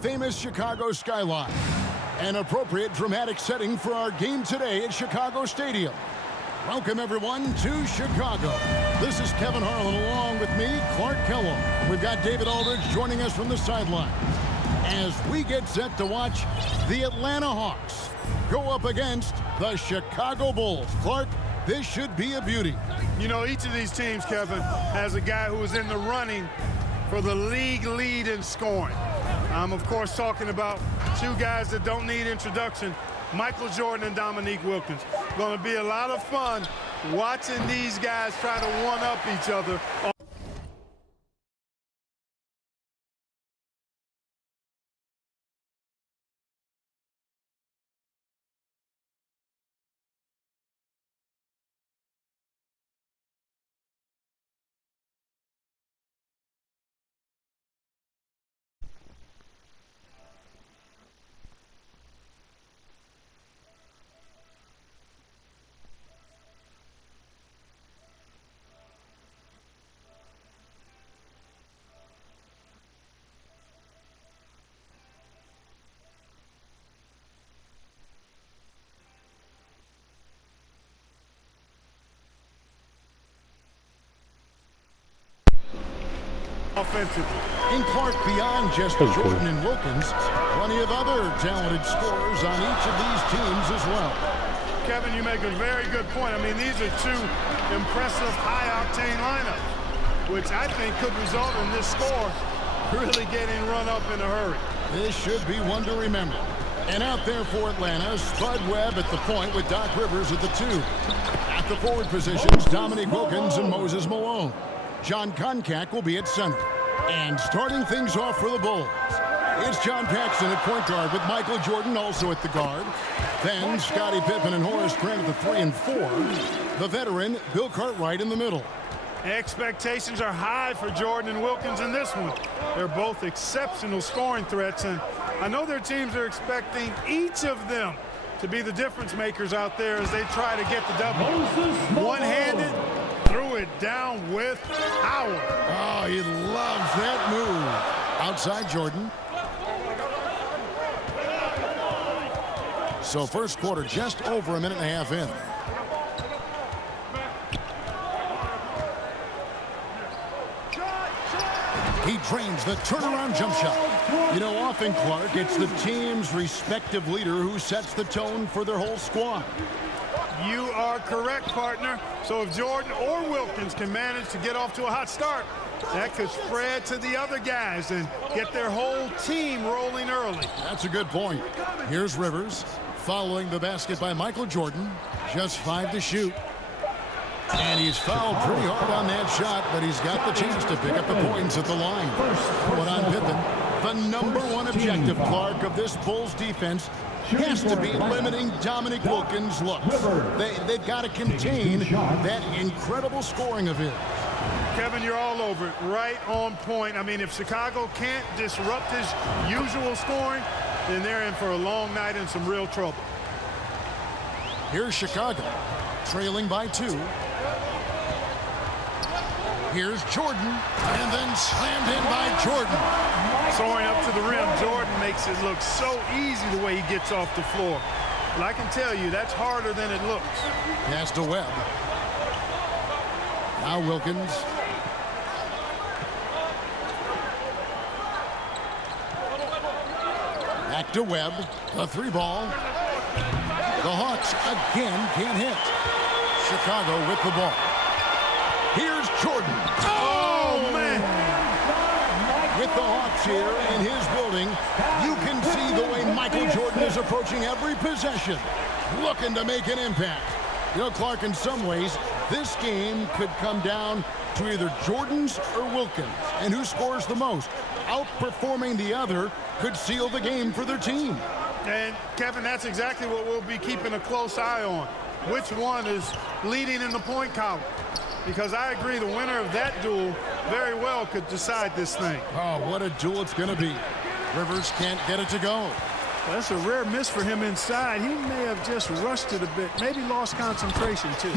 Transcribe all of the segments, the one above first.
famous Chicago skyline. An appropriate dramatic setting for our game today at Chicago Stadium. Welcome, everyone, to Chicago. This is Kevin Harlan along with me, Clark Kellogg. We've got David Aldridge joining us from the sideline as we get set to watch the Atlanta Hawks go up against the Chicago Bulls. Clark, this should be a beauty. You know, each of these teams, Kevin, has a guy who is in the running for the league lead in scoring. I'm, of course, talking about two guys that don't need introduction, Michael Jordan and Dominique Wilkins. Going to be a lot of fun watching these guys try to one-up each other. Offensively. In Clark, beyond just Jordan and Wilkins, plenty of other talented scorers on each of these teams as well. Kevin, you make a very good point. I mean, these are two impressive high-octane lineups, which I think could result in this score really getting run up in a hurry. This should be one to remember. And out there for Atlanta, Spud Webb at the point with Doc Rivers at the 2. At the forward positions, Dominique Wilkins and Moses Malone. John Koncak will be at center. And starting things off for the Bulls, it's John Paxson at point guard with Michael Jordan also at the guard. Then Scottie Pippen and Horace Grant at the 3 and 4. The veteran, Bill Cartwright in the middle. Expectations are high for Jordan and Wilkins in this one. They're both exceptional scoring threats, and I know their teams are expecting each of them to be the difference makers out there as they try to get the double. One-handed, threw it down with power. Oh, he loves that move. Outside Jordan. So first quarter just over a minute and a half in. He drains the turnaround jump shot. You know, often, Clark, it's the team's respective leader who sets the tone for their whole squad. You are correct, partner. So if Jordan or Wilkins can manage to get off to a hot start, that could spread to the other guys and get their whole team rolling early. That's a good point. Here's Rivers following the basket by Michael Jordan. Just 5 to shoot. And he's fouled pretty hard on that shot, but he's got the chance to pick up the points at the line. But on Pippen, the #1 objective, Clark, of this Bulls defense has to be limiting Dominique Wilkins' looks. They've got to contain that incredible scoring of his. Kevin, you're all over it. Right on point. I mean, if Chicago can't disrupt his usual scoring, then they're in for a long night and some real trouble. Here's Chicago, trailing by 2. Here's Jordan, and then slammed in by Jordan. Soaring up to the rim, Jordan makes it look so easy the way he gets off the floor. But I can tell you, that's harder than it looks. Pass to Webb. Now Wilkins. Back to Webb. The 3 ball. The Hawks again can't hit. Chicago with the ball. Here's Jordan. Oh, man. With the Hawks here in his building, you can see the way Michael Jordan is approaching every possession, looking to make an impact. You know, Clark, in some ways, this game could come down to either Jordan's or Wilkins, and who scores the most. Outperforming the other could seal the game for their team. And, Kevin, that's exactly what we'll be keeping a close eye on. Which one is leading in the point column? Because I agree, the winner of that duel very well could decide this thing. Oh, what a duel it's going to be. Rivers can't get it to go. Well, that's a rare miss for him inside. He may have just rushed it a bit, maybe lost concentration too.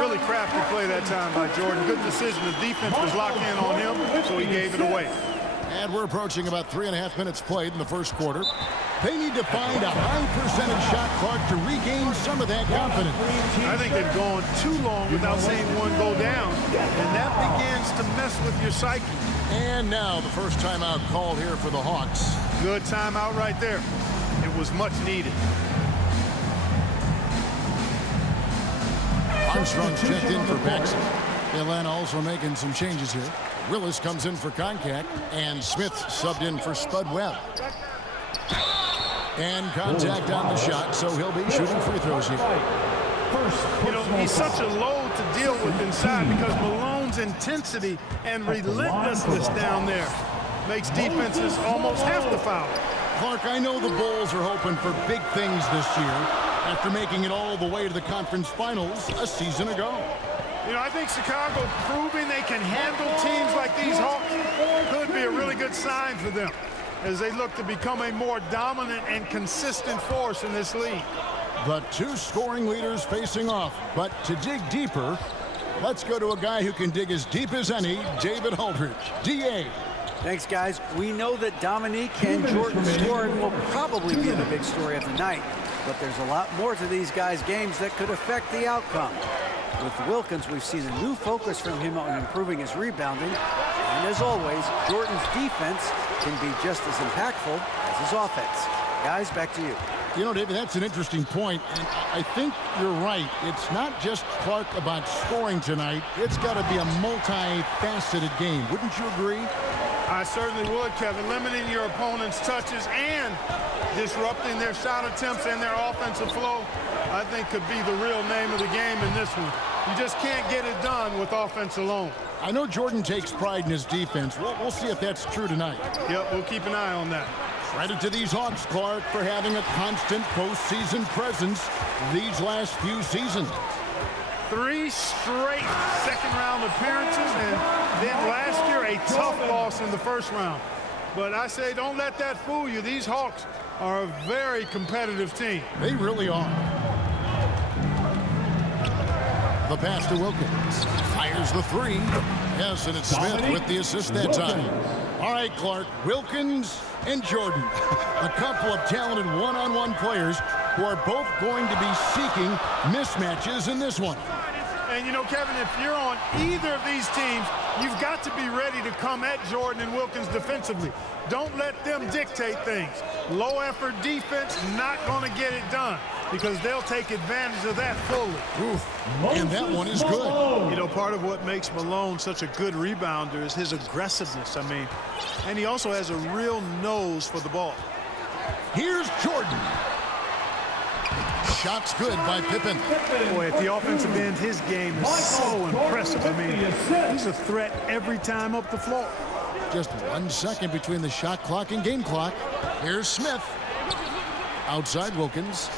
Really crafty play that time by Jordan. Good decision. The defense was locked in on him, so he gave it away. And we're approaching about 3.5 minutes played in the first quarter. They need to find a high percentage shot, Clark, to regain some of that confidence. I think they've gone too long without seeing one go down, and that begins to mess with your psyche. And now the first timeout called here for the Hawks. Good timeout right there. It was much needed. Armstrong's checked in for Paxson. Atlanta also making some changes here. Willis comes in for Concact, and Smith subbed in for Spud Webb. And contact on the shot, so he'll be shooting free throws here. You know, he's such a load to deal with inside because Malone's intensity and relentlessness down there makes defenses almost have to foul. Clark, I know the Bulls are hoping for big things this year after making it all the way to the conference finals a season ago. You know, I think Chicago proving they can handle teams like these Hawks could be a really good sign for them as they look to become a more dominant and consistent force in this league. The two scoring leaders facing off, but to dig deeper, let's go to a guy who can dig as deep as any, David Aldridge. D.A. Thanks, guys. We know that Dominique and Jordan scoring will probably be the big story of the night, but there's a lot more to these guys' games that could affect the outcome. With Wilkins, we've seen a new focus from him on improving his rebounding, and as always, Jordan's defense can be just as impactful as his offense. Guys, back to you. You know, David, that's an interesting point, and I think you're right. It's not just Clark about scoring tonight. It's got to be a multifaceted game. Wouldn't you agree? I certainly would, Kevin. Limiting your opponent's touches and disrupting their shot attempts and their offensive flow, I think could be the real name of the game in this one. You just can't get it done with offense alone. I know Jordan takes pride in his defense. We'll see if that's true tonight. Yep, we'll keep an eye on that. Credit to these Hawks, Clark, for having a constant postseason presence these last few seasons. 3 straight second-round appearances, and then last year a tough loss in the first round. But I say don't let that fool you. These Hawks are a very competitive team. They really are. The pass to Wilkins. Fires the three. Yes, and it's Smith with the assist that time. All right, Clark. Wilkins and Jordan. A couple of talented one-on-one players who are both going to be seeking mismatches in this one. And, you know, Kevin, if you're on either of these teams, you've got to be ready to come at Jordan and Wilkins defensively. Don't let them dictate things. Low-effort defense, not going to get it done because they'll take advantage of that fully. Oof. And that one is good. You know, part of what makes Malone such a good rebounder is his aggressiveness. I mean, and he also has a real nose for the ball. Here's Jordan. Shots good by Pippen. Boy, at the offensive end, his game is so impressive. I mean, he's a threat every time up the floor. Just 1 second between the shot clock and game clock. Here's Smith. Outside Wilkins.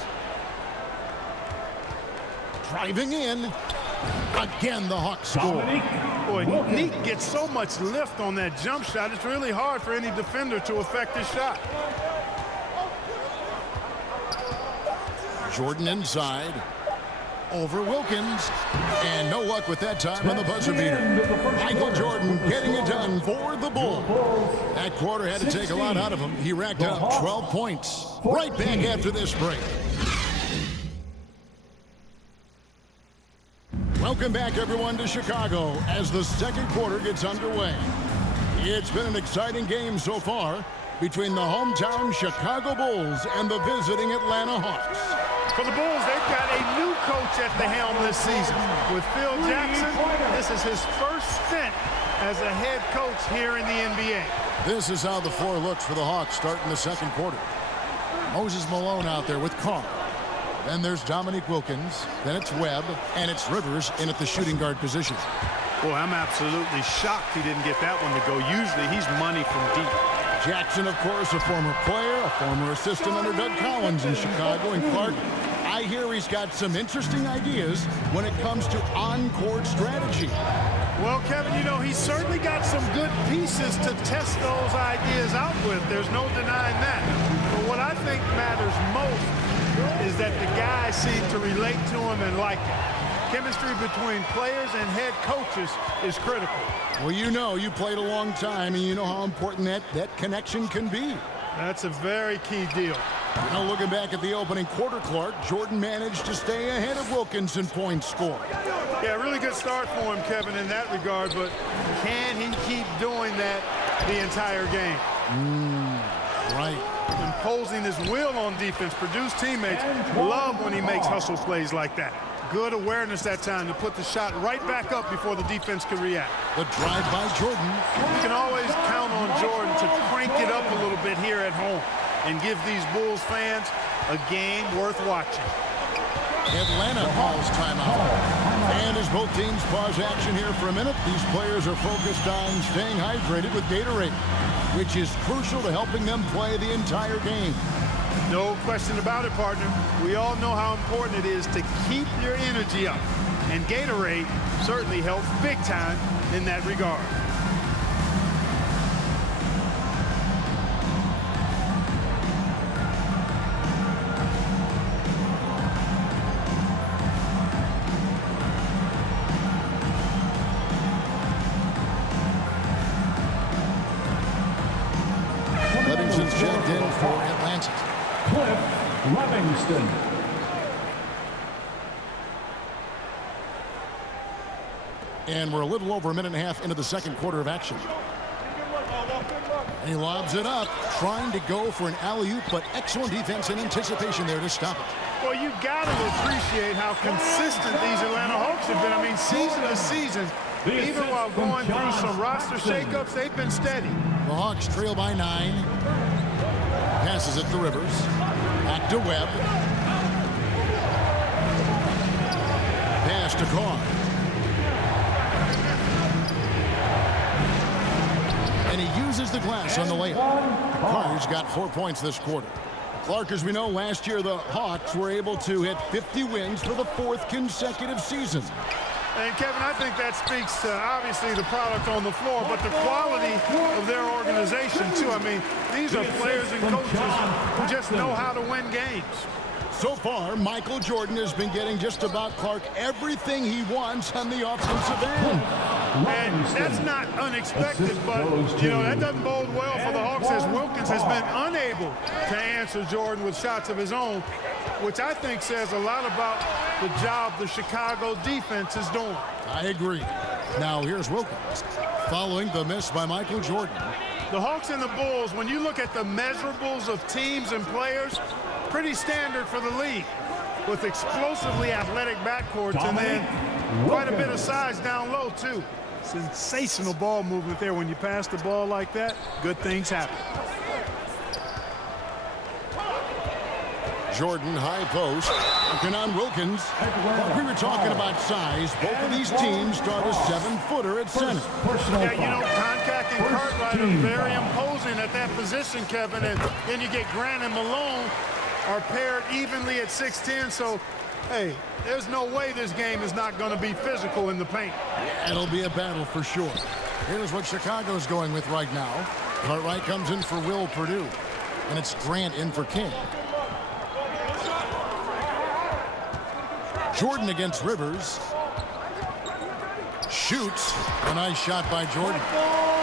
Driving in. Again, the Hawks score. Boy, Neek gets so much lift on that jump shot. It's really hard for any defender to affect his shot. Jordan inside. Over Wilkins. And no luck with that time on the buzzer beater. Michael Jordan getting it done for the Bulls. That quarter had to take a lot out of him. He racked up 12 points. Right back after this break. Welcome back, everyone, to Chicago as the second quarter gets underway. It's been an exciting game so far between the hometown Chicago Bulls and the visiting Atlanta Hawks. For the Bulls, they've got a new coach at the helm this season. With Phil Jackson, this is his first stint as a head coach here in the NBA. This is how the floor looks for the Hawks starting the second quarter. Moses Malone out there with Carr. Then there's Dominique Wilkins. Then it's Webb. And it's Rivers in at the shooting guard position. Boy, I'm absolutely shocked he didn't get that one to go. Usually he's money from deep. Jackson, of course, a former player, a former assistant under Doug Collins in Chicago. And Clark, I hear he's got some interesting ideas when it comes to on-court strategy. Well, Kevin, you know, he's certainly got some good pieces to test those ideas out with. There's no denying that. But what I think matters most is that the guys seem to relate to him and like him. chemistry between players and head coaches is critical. Well, you know, you played a long time, and you know how important that connection can be. That's a very key deal. Now looking back at the opening quarter, Clark, Jordan managed to stay ahead of Wilkins in points scored. Yeah, really good start for him, Kevin, in that regard, but can he keep doing that the entire game? Right. Imposing his will on defense. Purdue's teammates love when he makes hustle plays like that. Good awareness that time to put the shot right back up before the defense can react. The drive by Jordan. You can always count on Jordan to crank it up a little bit here at home and give these Bulls fans a game worth watching. Atlanta calls timeout. And as both teams pause action here for a minute, these players are focused on staying hydrated with Gatorade, which is crucial to helping them play the entire game. No question about it, partner. We all know how important it is to keep your energy up. And Gatorade certainly helps big time in that regard. Livingston's checked in for Atlanta. Cliff Livingston. And we're a little over a minute and a half into the second quarter of action. And he lobs it up, trying to go for an alley-oop, but excellent defense and anticipation there to stop it. Well, you got to appreciate how consistent these Atlanta Hawks have been. I mean, season to season, even while going through some roster shakeups, they've been steady. The Hawks trail by 9. Passes it to Rivers. Back to Webb. Pass to Carr. And he uses the glass on the layup. Carr's got 4 points this quarter. Clark, as we know, last year the Hawks were able to hit 50 wins for the 4th consecutive season. And, Kevin, I think that speaks to, obviously, the product on the floor, but the quality of their organization, too. I mean, these are players and coaches who just know how to win games. So far, Michael Jordan has been getting just about, Clark, everything he wants on the offensive end. And that's not unexpected, but, you know, that doesn't bode well for the Hawks as Wilkins has been unable to answer Jordan with shots of his own, which I think says a lot about the job the Chicago defense is doing. I agree. Now, here's Wilkins following the miss by Michael Jordan. The Hawks and the Bulls, when you look at the measurables of teams and players, pretty standard for the league, with explosively athletic backcourts and then quite a bit of size down low, too. Sensational ball movement there. When you pass the ball like that, good things happen. Jordan, high post, working on Wilkins. We were talking about size. Both of these teams start a 7-footer at center. Yeah, you know, Concac and Cartwright are very imposing at that position, Kevin. And then you get Grant and Malone are paired evenly at 6'10", so, hey, there's no way this game is not going to be physical in the paint. Yeah, it'll be a battle for sure. Here's what Chicago's going with right now. Cartwright comes in for Will Purdue, and it's Grant in for King. Jordan against Rivers. Shoots. A nice shot by Jordan.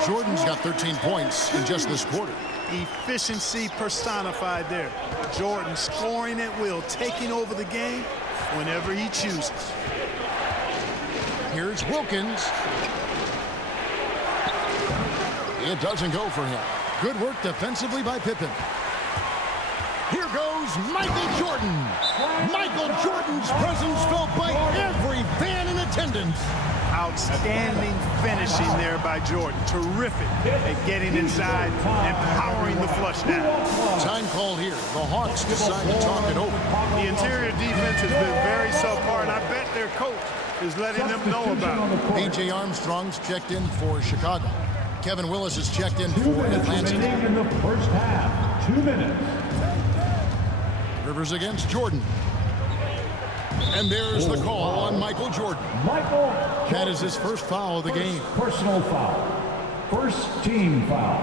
Jordan's got 13 points in just this quarter. Efficiency personified there. Jordan scoring at will, taking over the game whenever he chooses. Here's Wilkins. It doesn't go for him. Good work defensively by Pippen. Here goes Michael Jordan. Michael Jordan's presence felt by every fan in attendance. Outstanding finishing there by Jordan. Terrific at getting inside and powering the flush down. Time called here. The Hawks decide to talk it over. The interior defense has been very subpar, and I bet their coach is letting them know about it. B.J. Armstrong's checked in for Chicago. Kevin Willis is checked in for Atlanta. In the first half, 2 minutes. Rivers against Jordan. And there's the call on Michael Jordan. That is his first foul of the game. Personal foul. First team foul.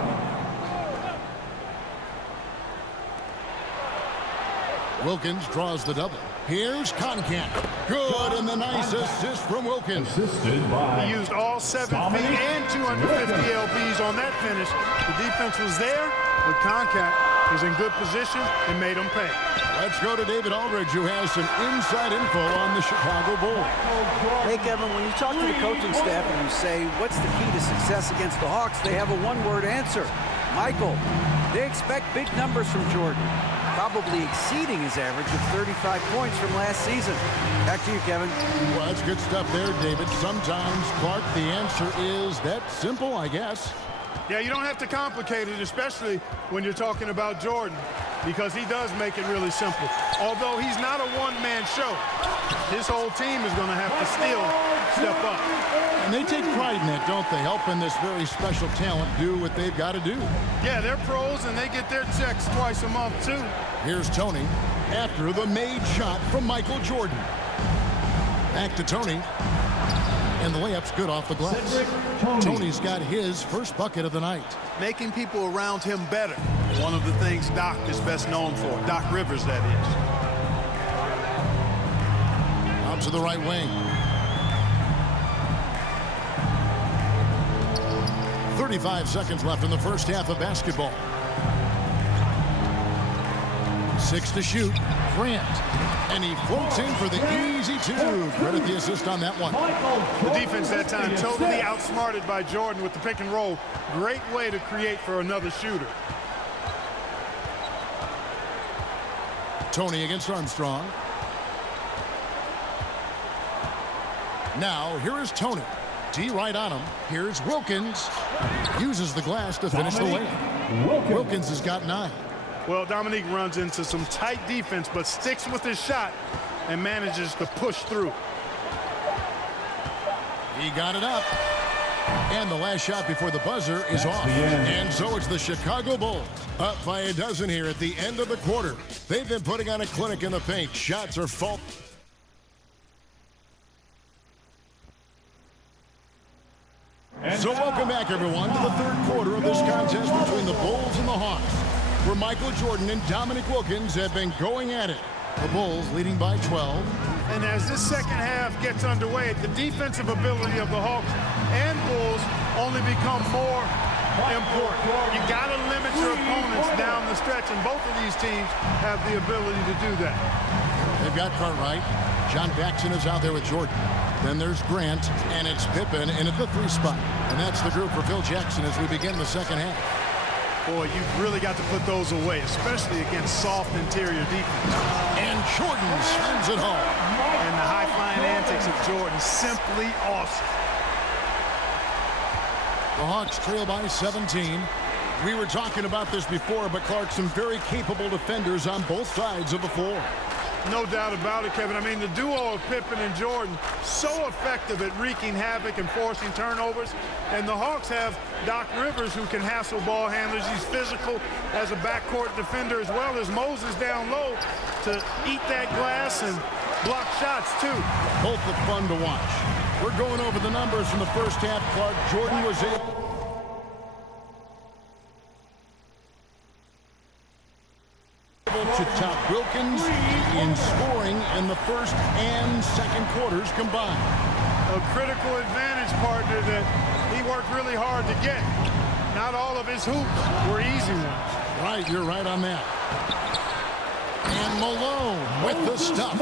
Wilkins draws the double. Here's Concan. Good, and the nice assist from Wilkins. Assisted by He used all 7 feet and 250 lbs on that finish. The defense was there, but Concat was in good position and made them pay. Let's go to David Aldridge, who has some inside info on the Chicago Bulls. Hey, Kevin, when you talk to the coaching staff and you say, what's the key to success against the Hawks, they have a one-word answer. Michael. They expect big numbers from Jordan, probably exceeding his average of 35 points from last season. Back to you, Kevin. Well, that's good stuff there, David. Sometimes, Clark, the answer is that simple, I guess. Yeah, you don't have to complicate it, especially when you're talking about Jordan, because he does make it really simple. Although he's not a one-man show, his whole team is going to have to still step up. And they take pride in that, don't they? Helping this very special talent do what they've got to do. Yeah, they're pros, and they get their checks twice a month, too. Here's Tony after the made shot from Michael Jordan. Back to Tony. And the layup's good off the glass. Tony's got his first bucket of the night. Making people around him better. One of the things Doc is best known for. Doc Rivers, that is. Out to the right wing. 35 seconds left in the first half of basketball. 6 to shoot. Grant. And he floats in for the easy 2. Credit the assist on that one. The defense that time totally outsmarted by Jordan with the pick and roll. Great way to create for another shooter. Tony against Armstrong. Now, here is Tony. D right on him. Here's Wilkins. Uses the glass to finish the layup. Wilkins has got 9. Well, Dominique runs into some tight defense, but sticks with his shot and manages to push through. He got it up. And the last shot before the buzzer is off. And so it's the Chicago Bulls up by a dozen here at the end of the quarter. They've been putting on a clinic in the paint. Shots are fault. So welcome back, everyone, to the third quarter of this contest between the Bulls and the Hawks, where Michael Jordan and Dominique Wilkins have been going at it. The Bulls leading by 12. And as this second half gets underway, the defensive ability of the Hawks and Bulls only become more important. You got to limit your opponents down the stretch, and both of these teams have the ability to do that. They've got Cartwright. John Baxton is out there with Jordan. Then there's Grant, and it's Pippen in at the 3 spot. And that's the group for Phil Jackson as we begin the second half. Boy, you've really got to put those away, especially against soft interior defense. And Jordan slams it home. And the high-flying antics of Jordan, simply awesome. The Hawks trail by 17. We were talking about this before, but Clark, some very capable defenders on both sides of the floor. No doubt about it, Kevin. I mean, the duo of Pippen and Jordan, so effective at wreaking havoc and forcing turnovers. And the Hawks have Doc Rivers, who can hassle ball handlers. He's physical as a backcourt defender, as well as Moses down low to eat that glass and block shots, too. Both are fun to watch. We're going over the numbers from the first half. Clark, Jordan was able to top Wilkins in scoring in the first and second quarters combined. A critical advantage partner that he worked really hard to get. Not all of his hoops were easy ones. Right, you're right on that. And Malone with the stuff.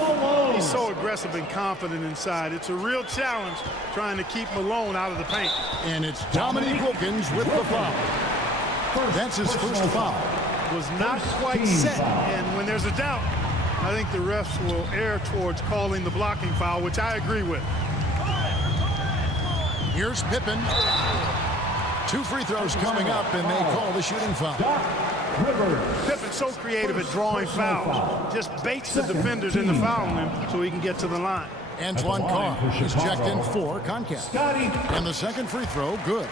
He's so aggressive and confident inside. It's a real challenge trying to keep Malone out of the paint. And it's Dominique Wilkins with the foul. That's his first foul. Was not quite set, and when there's a doubt, I think the refs will err towards calling the blocking foul, which I agree with. Here's Pippen. 2 free throws coming up, and they call the shooting foul. Pippen's so creative at drawing fouls. Just baits the defenders into fouling him so he can get to the line. Antoine Carr is checked in for Concast. And the second free throw, good.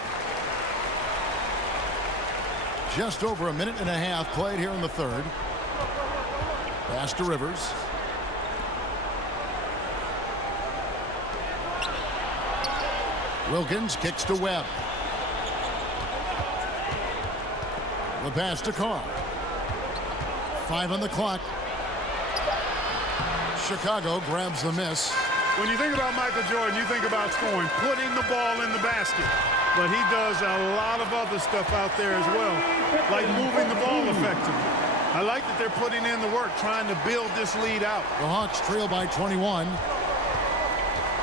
Just over a minute and a half played here in the third. Pass to Rivers. Wilkins kicks to Webb. The pass to Carr. 5 on the clock. Chicago grabs the miss. When you think about Michael Jordan, you think about scoring, putting the ball in the basket. But he does a lot of other stuff out there as well, like moving the ball effectively. I like that they're putting in the work, trying to build this lead out. The Hawks trail by 21.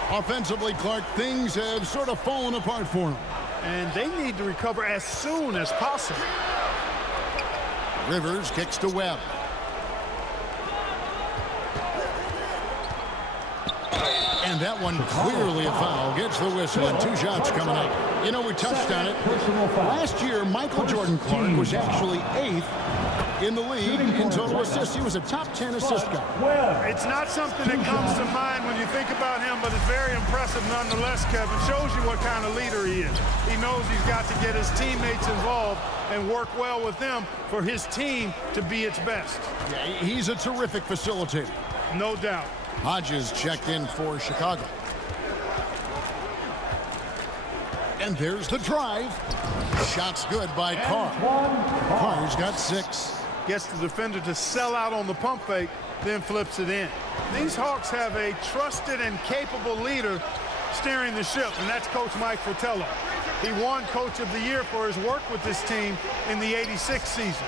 Offensively, Clark, things have sort of fallen apart for him. And they need to recover as soon as possible. Rivers kicks to Webb. And that one clearly a foul. Gets the whistle and 2 shots coming up. You know, we touched on it. Last year, Michael Jordan Clark was actually 8th in the league in total assists. He was a top 10 assist guy. It's not something that comes to mind when you think about him, but it's very impressive nonetheless, Kevin. Shows you what kind of leader he is. He knows he's got to get his teammates involved and work well with them for his team to be its best. Yeah, he's a terrific facilitator. No doubt. Hodges checked in for Chicago. And there's the drive. Shots good by Carr. Carr's got 6. Gets the defender to sell out on the pump fake, then flips it in. These Hawks have a trusted and capable leader steering the ship, and that's Coach Mike Fratello. He won Coach of the Year for his work with this team in the '86 season.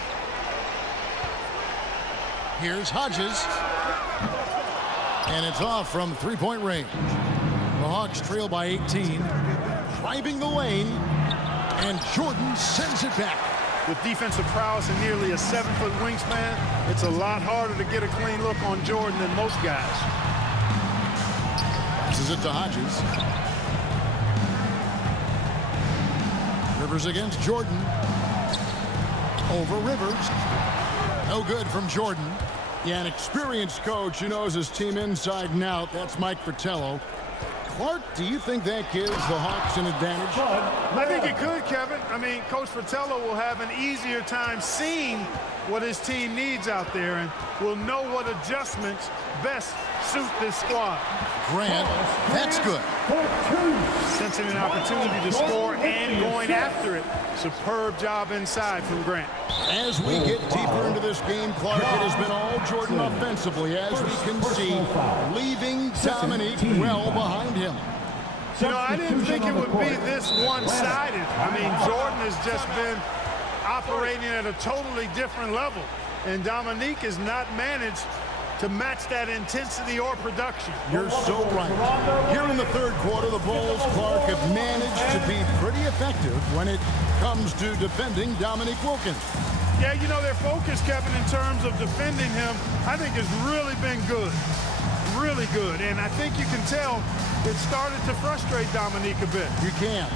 Here's Hodges. And it's off from 3-point range. The Hawks trail by 18. Driving the lane. And Jordan sends it back. With defensive prowess and nearly a 7-foot wingspan, it's a lot harder to get a clean look on Jordan than most guys. Passes it to Hodges. Rivers against Jordan. Over Rivers. No good from Jordan. Yeah, an experienced coach who knows his team inside and out. That's Mike Fratello. Clark, do you think that gives the Hawks an advantage? I think it could, Kevin. I mean, Coach Fratello will have an easier time seeing what his team needs out there and will know what adjustments best suit this squad. Grant, that's good. Sensing an opportunity to score and going after it. Superb job inside from Grant. As we get deeper into this game, Clark, it has been all Jordan offensively, as we can see, leaving Dominique well behind him. You know, I didn't think it would be this one-sided. I mean, Jordan has just been operating at a totally different level, and Dominique has not managed to match that intensity or production. You're so right. Here in the third quarter, the Bulls, Clark, have managed to be pretty effective when it comes to defending Dominique Wilkins. Yeah, you know, their focus, Kevin, in terms of defending him, I think has really been good. Really good. And I think you can tell it started to frustrate Dominique a bit. You can.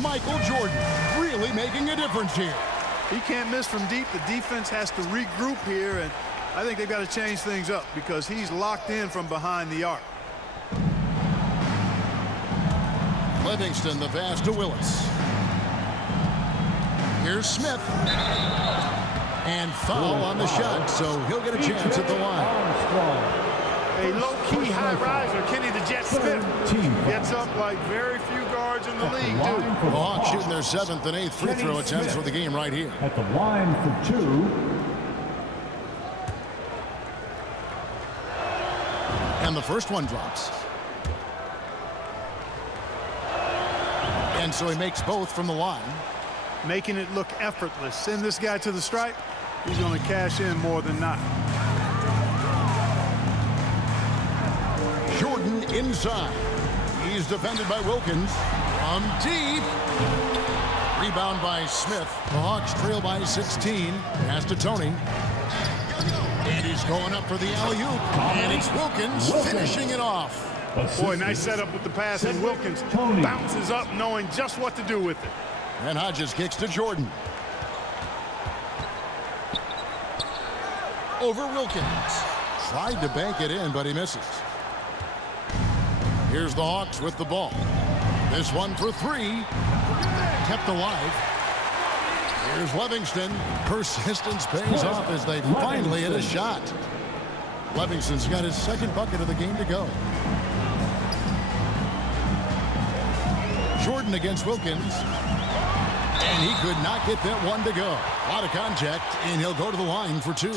Michael Jordan really making a difference here. He can't miss from deep. The defense has to regroup here, and I think they've got to change things up because he's locked in from behind the arc. Livingston, the pass to Willis. Here's Smith. And foul on the shot, so he'll get a chance at the line. A low-key high riser, Kenny the Jet Smith, gets up like very few guards in the league, do. The Hawks shooting their 7th and 8th free throw attempts for the game right here. At the line for 2. And the first one drops. And so he makes both from the line. Making it look effortless. Send this guy to the stripe. He's going to cash in more than not. Jordan inside. He's defended by Wilkins. From deep. Rebound by Smith. The Hawks trail by 16. Pass to Tony. And he's going up for the alley-oop. And it's Wilkins finishing it off. Boy, nice setup with the pass, and Wilkins bounces up knowing just what to do with it. And Hodges kicks to Jordan. Over Wilkins. Tried to bank it in, but he misses. Here's the Hawks with the ball. This one for 3. Kept alive. Here's Livingston. Persistence pays off as they finally hit a shot. Livingston's got his second bucket of the game to go. Jordan against Wilkins. And he could not get that one to go. A lot of contact, and he'll go to the line for 2.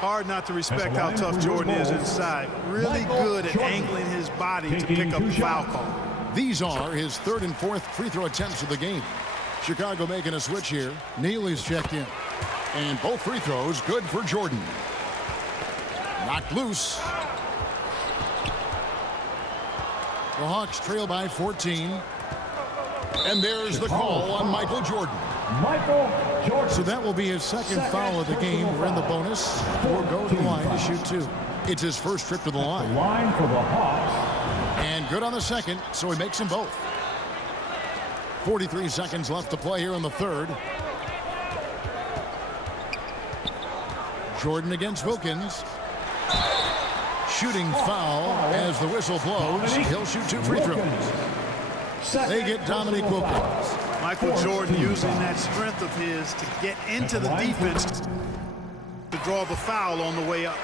Hard not to respect how tough Jordan is inside. Really good at angling his body to pick up the foul call. These are his 3rd and 4th free throw attempts of the game. Chicago making a switch here. Neely's checked in. And both free throws good for Jordan. Knocked loose. The Hawks trail by 14. And there's the call on Michael Jordan. Michael Jordan. So that will be his second foul of the game. We're in the bonus. Or go to the line to shoot 2. It's his first trip to the line. Line for the Hawks. And good on the second, so he makes them both. 43 seconds left to play here in the 3rd. Jordan against Wilkins. Shooting foul as the whistle blows. He'll shoot 2 free throws. They get Dominique Wilkins. Michael Jordan using that strength of his to get into the defense to draw the foul on the way up.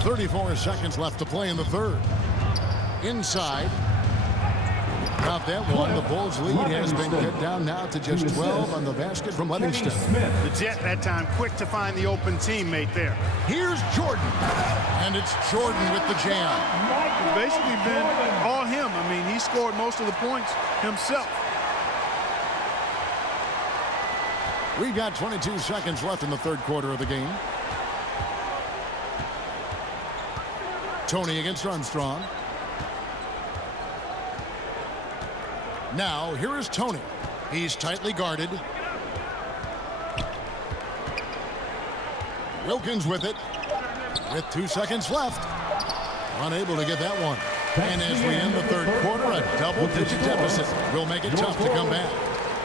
34 seconds left to play in the 3rd. Inside. About that one, the Bulls' lead has been cut down now to just 12 on the basket from Livingston. The Jet that time quick to find the open teammate there. Here's Jordan. And it's Jordan with the jam. It's basically been all him. I mean, he scored most of the points himself. We've got 22 seconds left in the 3rd quarter of the game. Tony against Armstrong. Now, here is Tony. He's tightly guarded. Wilkins with it. With 2 seconds left. Unable to get that one. And as we end the 3rd quarter, a double-digit deficit will make it tough to come back.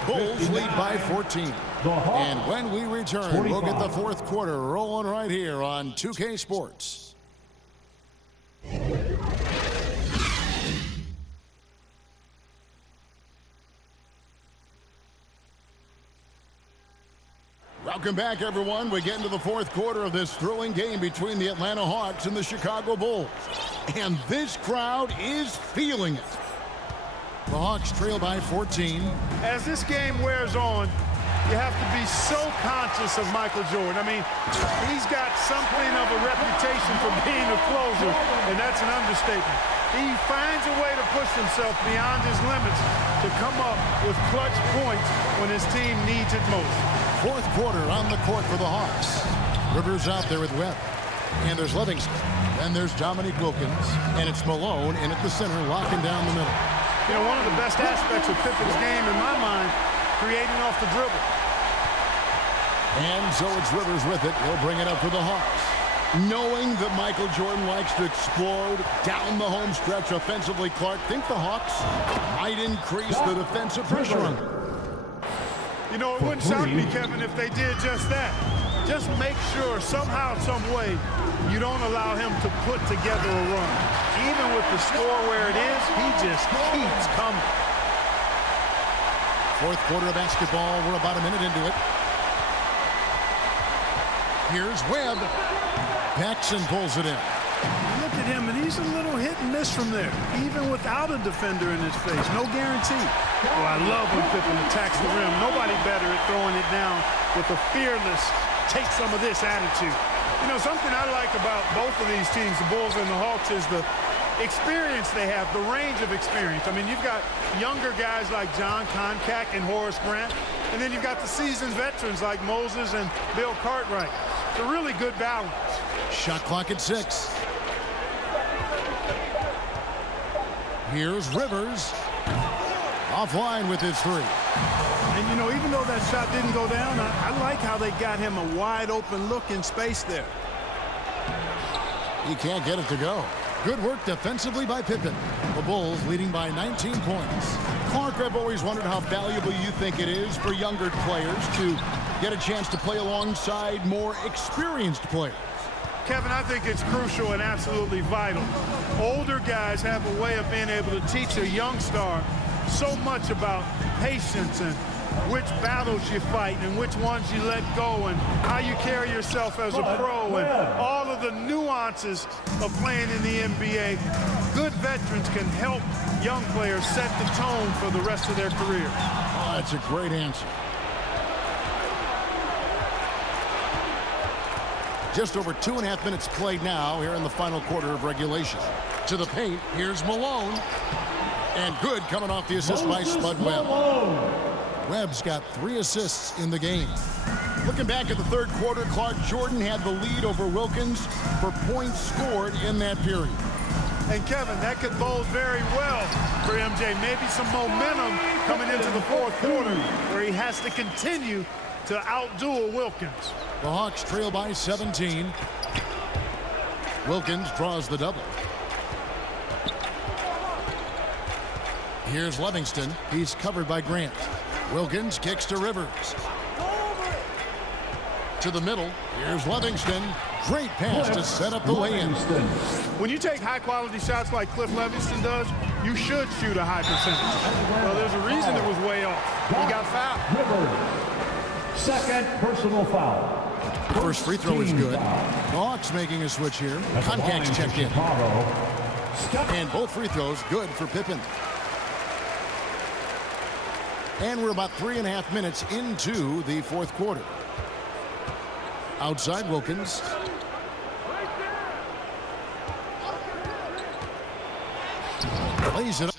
Bulls lead by 14. And when we return, we'll get the 4th quarter rolling right here on 2K Sports. Welcome back, everyone. We get into the 4th quarter of this thrilling game between the Atlanta Hawks and the Chicago Bulls. And this crowd is feeling it. The Hawks trail by 14. As this game wears on, you have to be so conscious of Michael Jordan. I mean, he's got something of a reputation for being a closer, and that's an understatement. He finds a way to push himself beyond his limits to come up with clutch points when his team needs it most. 4th quarter on the court for the Hawks. Rivers out there with Webb. And there's Livingston. Then there's Dominique Wilkins. And it's Malone in at the center, locking down the middle. You know, one of the best aspects of Pippen's game, in my mind, creating off the dribble. And so it's Rivers with it. He'll bring it up for the Hawks. Knowing that Michael Jordan likes to explode down the home stretch offensively, Clark, think the Hawks might increase the defensive pressure on them. You know, it wouldn't shock me, Kevin, if they did just that. Just make sure somehow, some way, you don't allow him to put together a run. Even with the score where it is, he just keeps coming. 4th quarter of basketball. We're about a minute into it. Here's Webb. Paxson pulls it in. Look at him, and he's a little hit and miss from there, even without a defender in his face. No guarantee. Oh, I love when Pippen attacks the rim. Nobody better at throwing it down with a fearless, take some of this attitude. You know, something I like about both of these teams, the Bulls and the Hawks, is the experience they have, the range of experience. I mean, you've got younger guys like John Koncak and Horace Grant, and then you've got the seasoned veterans like Moses and Bill Cartwright. It's a really good balance. Shot clock at 6. Here's Rivers. Offline with his 3. And, you know, even though that shot didn't go down, I like how they got him a wide-open look in space there. He can't get it to go. Good work defensively by Pippen. The Bulls leading by 19 points. Clark, I've always wondered how valuable you think it is for younger players to get a chance to play alongside more experienced players. Kevin, I think it's crucial and absolutely vital. Older guys have a way of being able to teach a young star so much about patience and which battles you fight and which ones you let go and how you carry yourself as a pro and all of of the nuances of playing in the NBA. Good veterans can help young players set the tone for the rest of their career. Oh, that's a great answer. Just over 2.5 minutes played now here in the final quarter of regulation. To the paint, here's Malone. And good coming off the assist by Spud Webb. Webb's got 3 assists in the game. Looking back at the third quarter, Clark, Jordan had the lead over Wilkins for points scored in that period. And Kevin, that could bode very well for MJ. Maybe some momentum coming into the fourth quarter where he has to continue to outduel Wilkins. The Hawks trail by 17. Wilkins draws the double. Here's Livingston. He's covered by Grant. Wilkins kicks to Rivers. To the middle. Here's Livingston. Great pass to set up the lay-in. When you take high-quality shots like Cliff Livingston does, you should shoot a high percentage. Well, there's a reason it was way off. He got fouled. Rivers. Second personal foul. First free throw is good. The Hawks making a switch here. Koncak's checked in. And both free throws good for Pippen. And we're about 3.5 minutes into the fourth quarter. Outside Wilkins. Lays it up.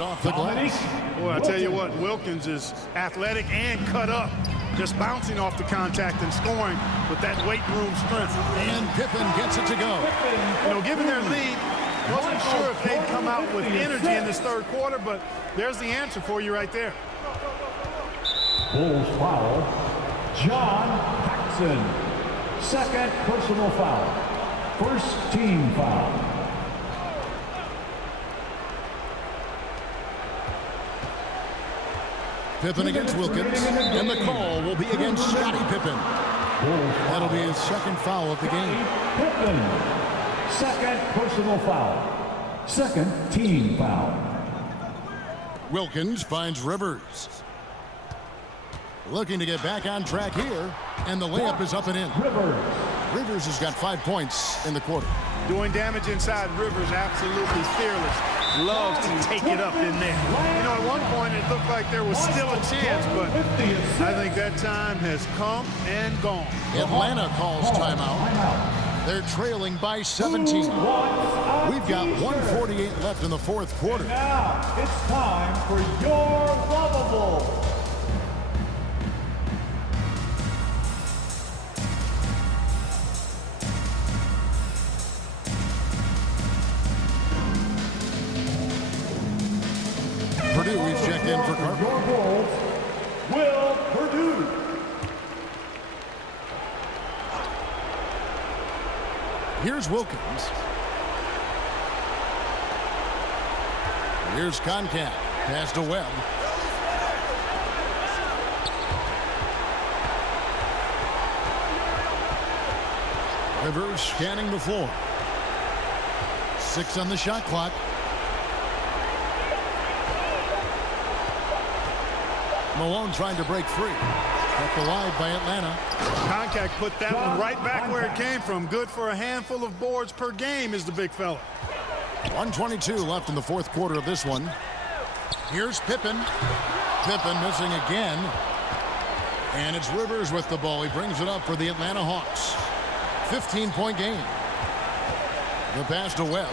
Off the glass. Boy, I tell you what, Wilkins is athletic and cut up. Just bouncing off the contact and scoring with that weight room strength. And Pippen gets it to go. You know, given their lead, wasn't sure if they'd come out with energy in this third quarter, but there's the answer for you right there. Bulls foul. John Paxson. Second personal foul. First team foul. Pippen against Wilkins, and the call will be against Scottie Pippen. That'll be his second foul of the game. Pippen, second personal foul. Second team foul. Wilkins finds Rivers. Looking to get back on track here, and the layup is up and in. Rivers has got 5 points in the quarter. Doing damage inside. Rivers absolutely fearless. Loves to take it up in there. You know, at one point it looked like there was still a chance, but I think that time has come and gone. Atlanta calls timeout. They're trailing by 17. We've got 1:48 left in the fourth quarter. Now it's time for your lovable. Purdue, we've checked in for Carter. Your Bulls, Will Purdue. Here's Wilkins. Here's Koncak. Pass to Webb. Rivers scanning the floor. 6 on the shot clock. Malone trying to break free. Kept alive by Atlanta. Koncak put that one right back where it came from. Good for a handful of boards per game is the big fella. 1:22 left in the fourth quarter of this one. Here's Pippen. Pippen missing again. And it's Rivers with the ball. He brings it up for the Atlanta Hawks. 15-point game. The pass to Webb.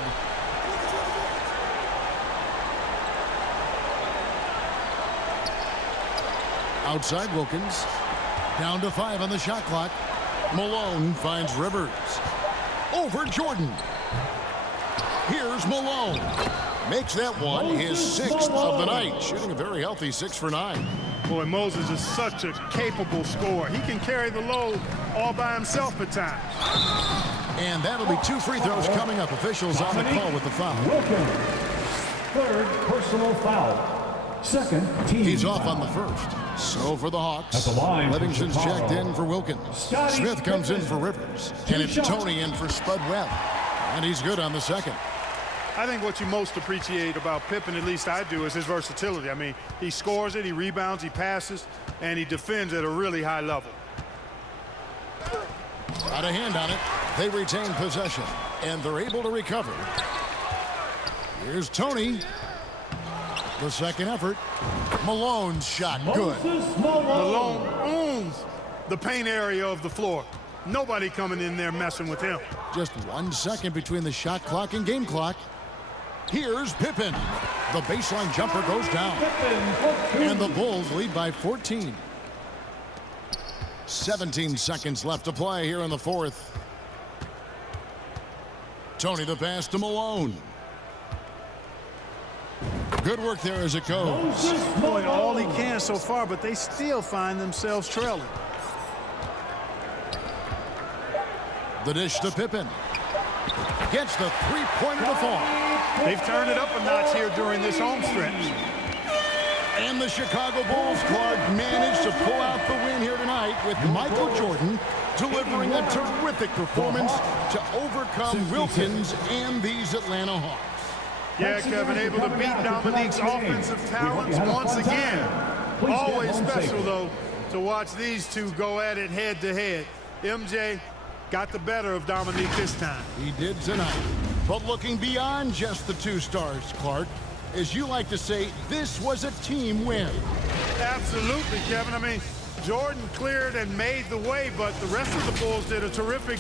Outside Wilkins. Down to 5 on the shot clock. Malone finds Rivers. Over Jordan. Here's Malone. Makes that one his 6th of the night. Shooting a very healthy 6 for 9. Boy, Moses is such a capable scorer. He can carry the load all by himself at times. And that'll be 2 free throws coming up. Officials on the call with the foul. Wilkins. Third personal foul. Second team He's off foul. on the first. So for the Hawks, At the line for Livingston's Chicago, checked in for Wilkins. Scottie Smith comes in Pippen. for Rivers. 2 And it's shots. Tony in for Spud Webb. And he's good on the second. I think what you most appreciate about Pippen, at least I do, is his versatility. I mean, he scores it, he rebounds, he passes, and he defends at a really high level. Got a hand on it. They retain possession. And they're able to recover. Here's Tony. The second effort. Malone's shot good. Moses Malone. Malone owns the paint area of the floor. Nobody coming in there messing with him. Just 1 second between the shot clock and game clock. Here's Pippen. The baseline jumper goes down. Pippen for 2. And the Bulls lead by 14. 17 seconds left to play here in the fourth. Tony the pass to Malone. Good work there as it goes. Moses Doing all he Malone. can so far, but they still find themselves trailing. The dish to Pippen. Gets the three-pointer to fall. They've turned it up a notch here during this home stretch. And the Chicago Bulls, Clark, managed to pull out the win here tonight with Michael Jordan delivering a terrific performance to overcome Wilkins and these Atlanta Hawks. Yeah, Kevin, able to beat Dominique's offensive talents once again. Always special, though, to watch these two go at it head-to-head. MJ got the better of Dominique this time. He did tonight. But looking beyond just the 2 stars, Clark, as you like to say, this was a team win. Absolutely, Kevin. I mean, Jordan cleared and made the way, but the rest of the Bulls did a terrific